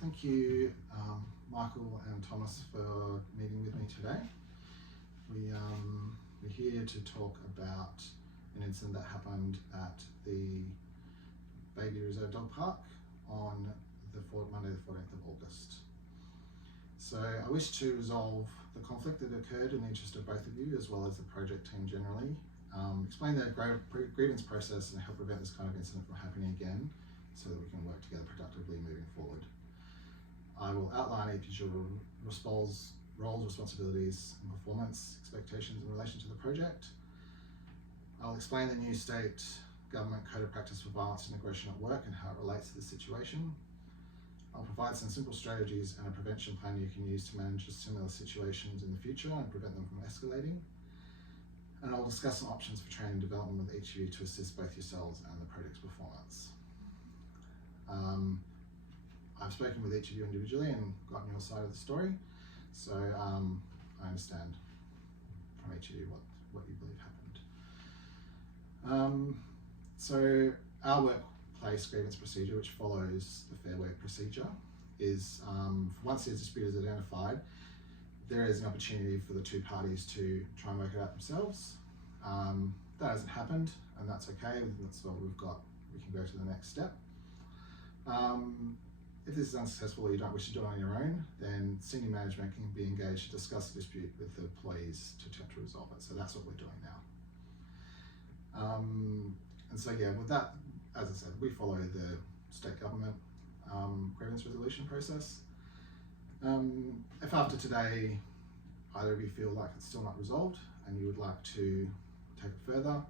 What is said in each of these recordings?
Thank you, Michael and Thomas, for meeting with me today. We're here to talk about an incident that happened at the Baby Reserve Dog Park on Monday the 14th of August. So I wish to resolve the conflict that occurred in the interest of both of you, as well as the project team generally, explain the grievance process and help prevent this kind of incident from happening again, so that we can work together productively moving forward. I will outline each of your roles, responsibilities, and performance expectations in relation to the project. I'll explain the new state government code of practice for violence and aggression at work and how it relates to this situation. I'll provide some simple strategies and a prevention plan you can use to manage similar situations in the future and prevent them from escalating. And I'll discuss some options for training and development with each of you to assist both yourselves and the project's performance. I've spoken with each of you individually and gotten your side of the story, so I understand from each of you what you believe happened. So our workplace grievance procedure, which follows the Fair Work procedure, is once the dispute is identified, there is an opportunity for the two parties to try and work it out themselves. That hasn't happened, and that's okay. That's what we've got. We can go to the next step. If this is unsuccessful or you don't wish to do it on your own, then senior management can be engaged to discuss the dispute with the employees to attempt to resolve it. So that's what we're doing now. And so yeah, with that, as I said, we follow the state government grievance resolution process. If after today either of you feel like it's still not resolved and you would like to take it further,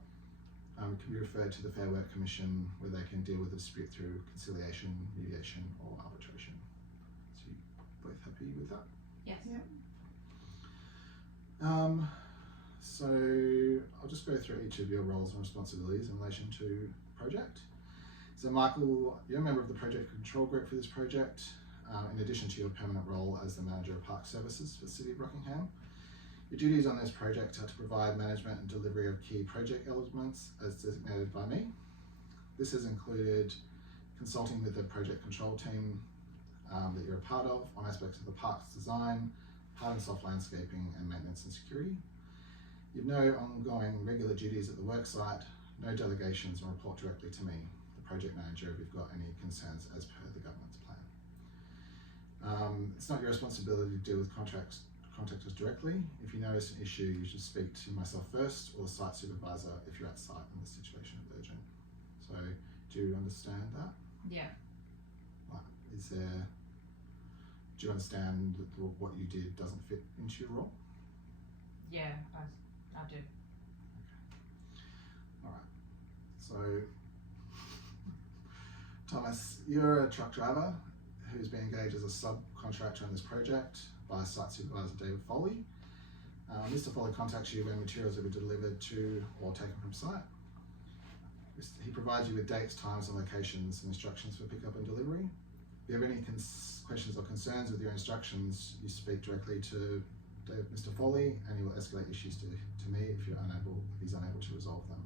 it can be referred to the Fair Work Commission, where they can deal with the dispute through conciliation, mediation, or arbitration. So you both happy with that? Yes. Yeah. So I'll just go through each of your roles and responsibilities in relation to the project. So Michael, you're a member of the project control group for this project, in addition to your permanent role as the manager of park services for the City of Rockingham. Your duties on this project are to provide management and delivery of key project elements as designated by me. This has included consulting with the project control team that you're a part of on aspects of the park's design, hard and soft landscaping, and maintenance and security. You've no ongoing regular duties at the worksite, no delegations, and report directly to me, the project manager, if you've got any concerns as per the government's plan. It's not your responsibility to deal with contact us directly. If you notice an issue, you should speak to myself first or the site supervisor if you're at site and the situation is urgent. So, do you understand that? Yeah. Right. Do you understand that what you did doesn't fit into your role? Yeah, I do. Okay. Alright. So, Thomas, you're a truck driver who's been engaged as a subcontractor on this project by site supervisor David Foley. Mr. Foley contacts you when materials are delivered to or taken from site. He provides you with dates, times, and locations and instructions for pickup and delivery. If you have any questions or concerns with your instructions, you speak directly to Mr. Foley, and he will escalate issues to me if he's unable to resolve them.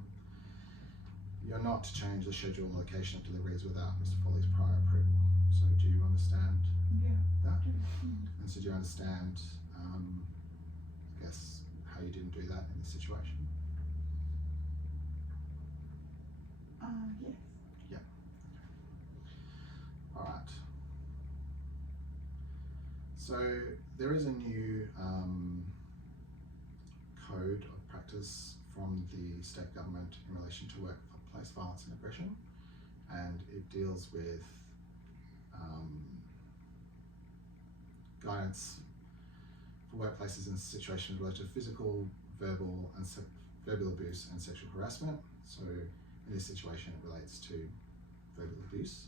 You're not to change the schedule and location of deliveries without Mr. Foley's prior approval. So do you understand that? And so do you understand, I guess, how you didn't do that in this situation? Yes. Yeah. All right. So there is a new code of practice from the state government in relation to workplace violence and aggression, and it deals with guidance for workplaces in situations related to physical, verbal abuse and sexual harassment. So in this situation, it relates to verbal abuse.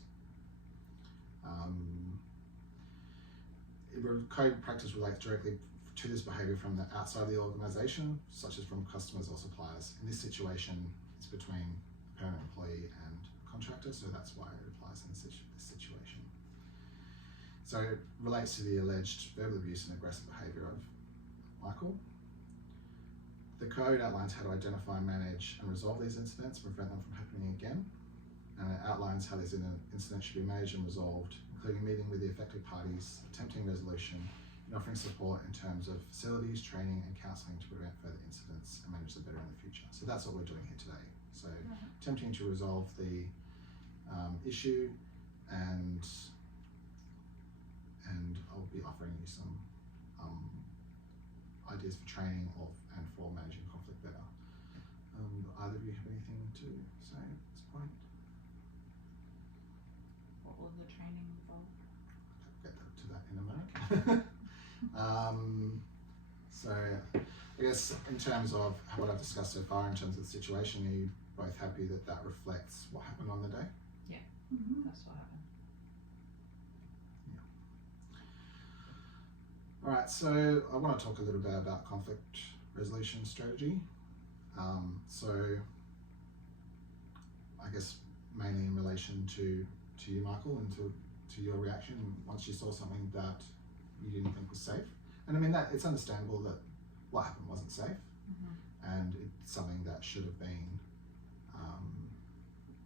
Code practice relates directly to this behaviour from the outside of the organisation, such as from customers or suppliers. In this situation, it's between a permanent employee and a contractor, so that's why it applies in this situation. So it relates to the alleged verbal abuse and aggressive behaviour of Michael. The code outlines how to identify, manage and resolve these incidents and prevent them from happening again. and it outlines how this incident should be managed and resolved, including meeting with the affected parties, attempting resolution, and offering support in terms of facilities, training and counselling to prevent further incidents and manage them better in the future. So that's what we're doing here today. So attempting to resolve the issue, and I'll be offering you some ideas for training and for managing conflict better. Either of you have anything to say at this point? What will the training involve? I'll get to that in a moment. So I guess in terms of what I've discussed so far in terms of the situation, are you both happy that that reflects what happened on the day? That's what happened. Alright, so I want to talk a little bit about conflict resolution strategy. So I guess mainly in relation to you, Michael, and to your reaction once you saw something that you didn't think was safe. And I mean, that it's understandable that what happened wasn't safe, and it's something that should have been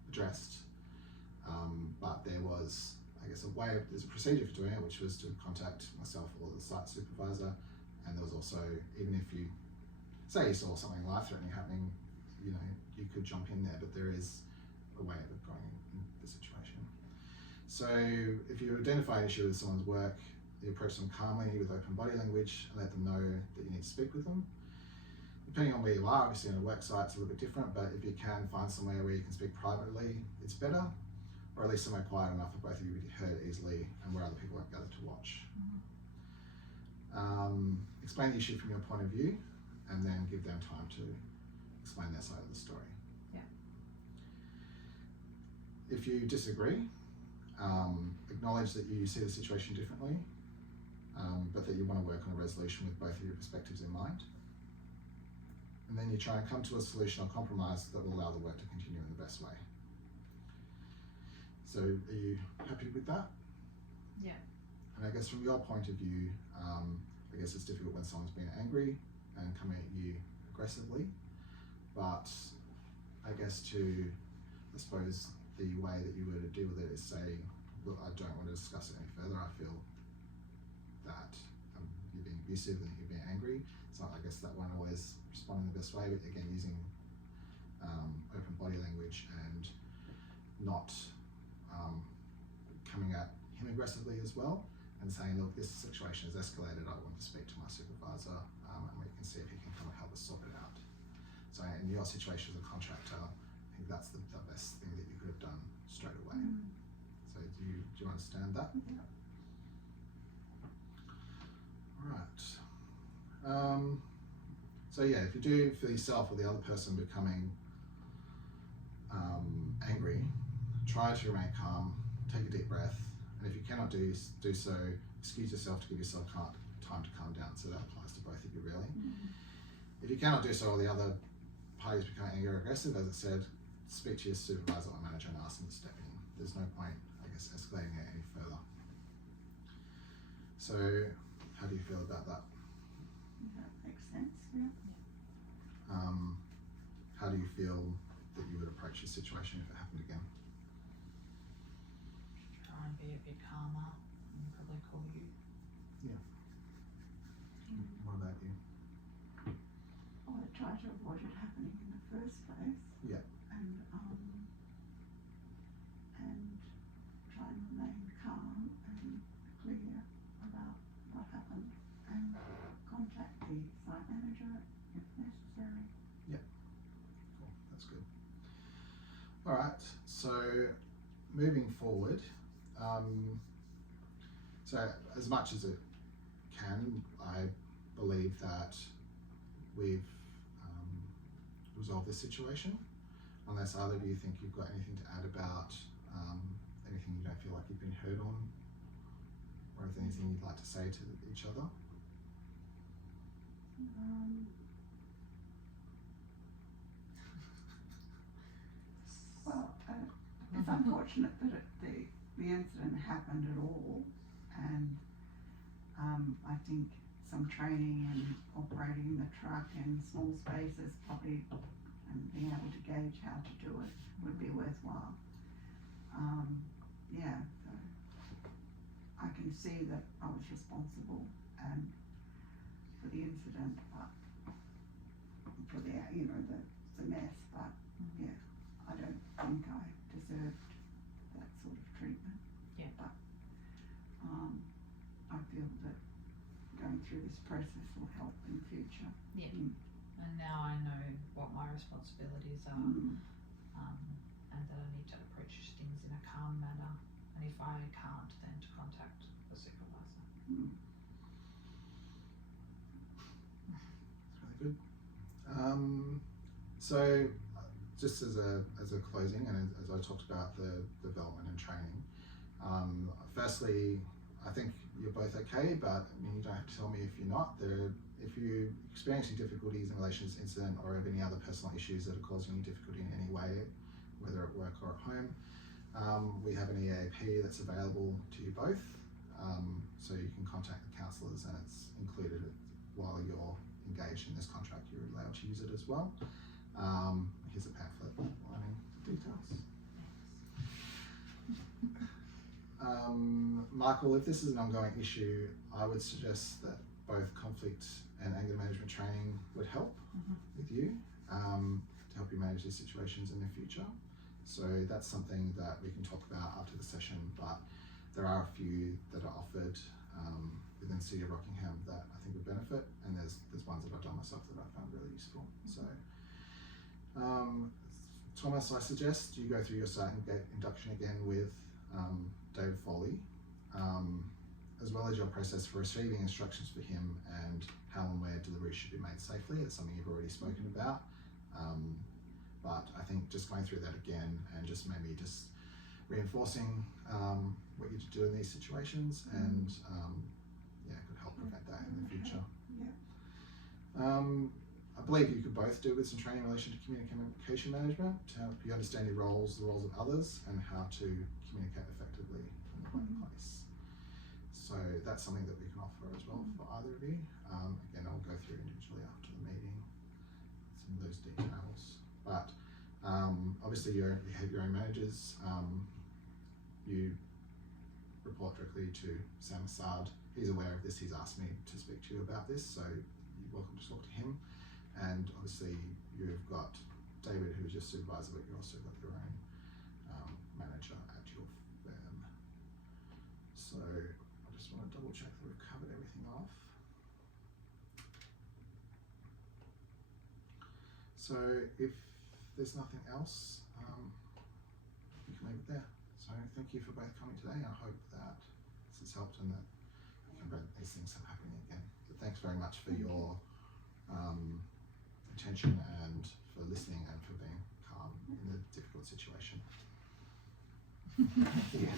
addressed. But there was, I guess, there's a procedure for doing it, which was to contact myself or the site supervisor. And there was also, even if you say you saw something life-threatening happening, you know, you could jump in there, but there is a way of going in the situation. So if you identify an issue with someone's work, you approach them calmly with open body language and let them know that you need to speak with them. Depending on where you are, obviously on a work site it's a little bit different, but if you can find somewhere where you can speak privately, it's better, or at least somewhere quiet enough for both of you to be heard easily and where other people won't gather to watch. Explain the issue from your point of view, and then give them time to explain their side of the story. If you disagree, acknowledge that you see the situation differently, but that you want to work on a resolution with both of your perspectives in mind. And then you try and come to a solution or compromise that will allow the work to continue in the best way. So are you happy with that? Yeah. And I guess from your point of view, I guess it's difficult when someone's been angry and coming at you aggressively, but I guess I suppose the way that you were to deal with it is say, look, I don't want to discuss it any further. I feel that you're being abusive and you're being angry. So I guess that won't always respond in the best way, but again, using open body language and not coming at him aggressively as well, and saying, look, this situation has escalated, I want to speak to my supervisor, and we can see if he can come and help us sort it out. So in your situation as a contractor, I think that's the best thing that you could have done straight away. So do you understand that? Yeah. Alright. So yeah, if you do feel yourself or the other person becoming angry, try to remain calm, take a deep breath, and if you cannot do so, excuse yourself to give yourself time to calm down. So that applies to both of you really. If you cannot do so, or the other party is becoming angry or aggressive, as I said, speak to your supervisor or manager and ask them to step in. There's no point, I guess, escalating it any further. So how do you feel about that? That makes sense, yeah. How do you feel that you would approach this situation if it happened again? Try and be a bit calmer and probably call you. What about you? I would try to avoid it happening in the first place. Yeah. And try and remain calm and clear about what happened, and contact the site manager if necessary. Cool, that's good. Alright, so moving forward, so as much as it can, I believe that we've resolved this situation, unless either of you think you've got anything to add about anything you don't feel like you've been heard on, or if there's anything you'd like to say to each other. Well, it's unfortunate that the incident happened at all, and I think some training and operating the truck in small spaces probably, and being able to gauge how to do it would be worthwhile. yeah, so I can see that I was responsible and for the incident, but for the, the mess, but yeah, I don't think I deserved that sort of treatment. Yeah. But I feel that going through this process will help in the future. Yeah. Mm. And now I know what my responsibilities are, Mm. and that I need to approach things in a calm manner. And if I can't, then to contact the supervisor. Mm. That's really good. So just as a closing, and as I talked about the development and training, firstly, I think you're both okay, but I mean, you don't have to tell me if you're not. If you're experiencing difficulties in relation to this incident or have any other personal issues that are causing you difficulty in any way, whether at work or at home, we have an EAP that's available to you both. So you can contact the counsellors, and it's included while you're engaged in this contract. You're allowed to use it as well. Here's a pamphlet outlining the details. Michael, if this is an ongoing issue, I would suggest that both conflict and anger management training would help with you to help you manage these situations in the future. So that's something that we can talk about after the session, but there are a few that are offered within City of Rockingham that I think would benefit, and there's ones that I've done myself that I found really useful. So Thomas, I suggest you go through your site and get induction again with David Foley, as well as your process for receiving instructions for him and how and where delivery should be made safely. It's something you've already spoken about, but I think just going through that again and just maybe just reinforcing what you do in these situations, and could help prevent that in the future. Yeah. I believe you could both do with some training in relation to communication management to help you understand your roles, the roles of others, and how to communicate effectively in the workplace. So that's something that we can offer as well for either of you. Again, I'll go through individually after the meeting some of those details. But obviously you have your own managers. You report directly to Sam Assad. He's aware of this. He's asked me to speak to you about this, so you're welcome to talk to him. And obviously you've got David, who's your supervisor, but you've also got your own manager at your firm. So I just want to double check that we've covered everything off. So if there's nothing else, we can leave it there. So thank you for both coming today. I hope that this has helped and that we can prevent these things from happening again. So thanks very much for your attention and for listening and for being calm in a difficult situation. Thank you.